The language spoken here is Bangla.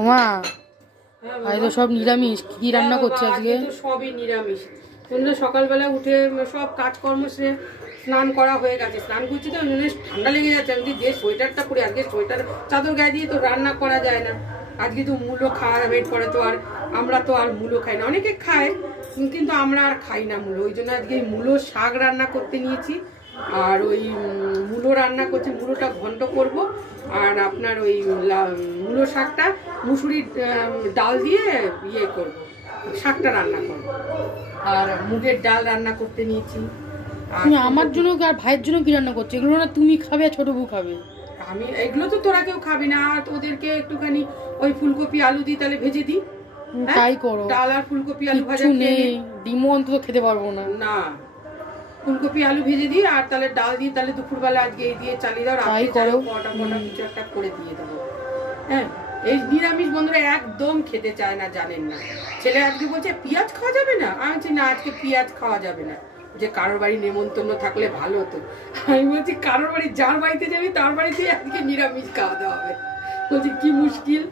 ওমা আজ তো সব নিরামিষ। কি রান্না করছে আজকে? সবই নিরামিষ। বন্ধুরা সকালবেলা উঠে সব কাজকর্ম স্নান করা হয়ে গেছে, স্নান করছি তো ঠান্ডা লেগে যাচ্ছে। আমি যে সোয়েটারটা পরে আজকে সোয়েটার চাদর গায়ে দিয়ে তো রান্না করা যায় না। আজকে তো মূলো খাওয়া ওয়েট করে, তো আর আমরা তো আর মূলো খাই না, অনেকে খায় কিন্তু আমরা আর খাই না মূলো। ওই জন্য আজকে মূলো শাক রান্না করতে নিয়েছি। আর ওই মূলো রান্না করছি, মূলোটা ঘন্ট করব। আর আপনার ওই মূলো শাকটা মুসুরির ডাল দিয়ে ইয়ে করব, শাকটা রান্না করব। আর মুগের ডাল রান্না করতে নিয়েছি। তুমি আমার জন্য আর ভাইয়ের জন্য কি রান্না করছো? এগুলো না তুমি খাবে আর ছোট বউ খাবে। আমি এগুলো তো তোরা কেউ খাবি না, আর ওদেরকে একটুখানি ওই ফুলকপি আলু দিই, তাহলে ভেজে দিই। তাই করো। ডাল আর ফুলকপি আলু ভাজা নেই, ডিমও অন্তত খেতে পারবো না। না, ফুলকপি আলু ভেজে দিই আর তাহলে ডাল দিই, তাহলে দুপুরবেলা আজকে এই দিয়ে চালিয়ে দাও, রাত্রে করো কটা কিছু একটা করে দিয়ে দেবো। হ্যাঁ, এই নিরামিষ বন্ধুরা একদম খেতে চায় না, জানেন না। ছেলে আজকে বলছে পেঁয়াজ খাওয়া যাবে না, আমি বলছি না আজকে পেঁয়াজ খাওয়া যাবে না, যে কারোর বাড়ি নেমন্তন্ন থাকলে ভালো হতো। আমি বলছি কারোর বাড়ি যার বাড়িতে যাবি তার বাড়িতে আজকে নিরামিষ খাওয়া দাওয়া হবে। বলছি কি মুশকিল।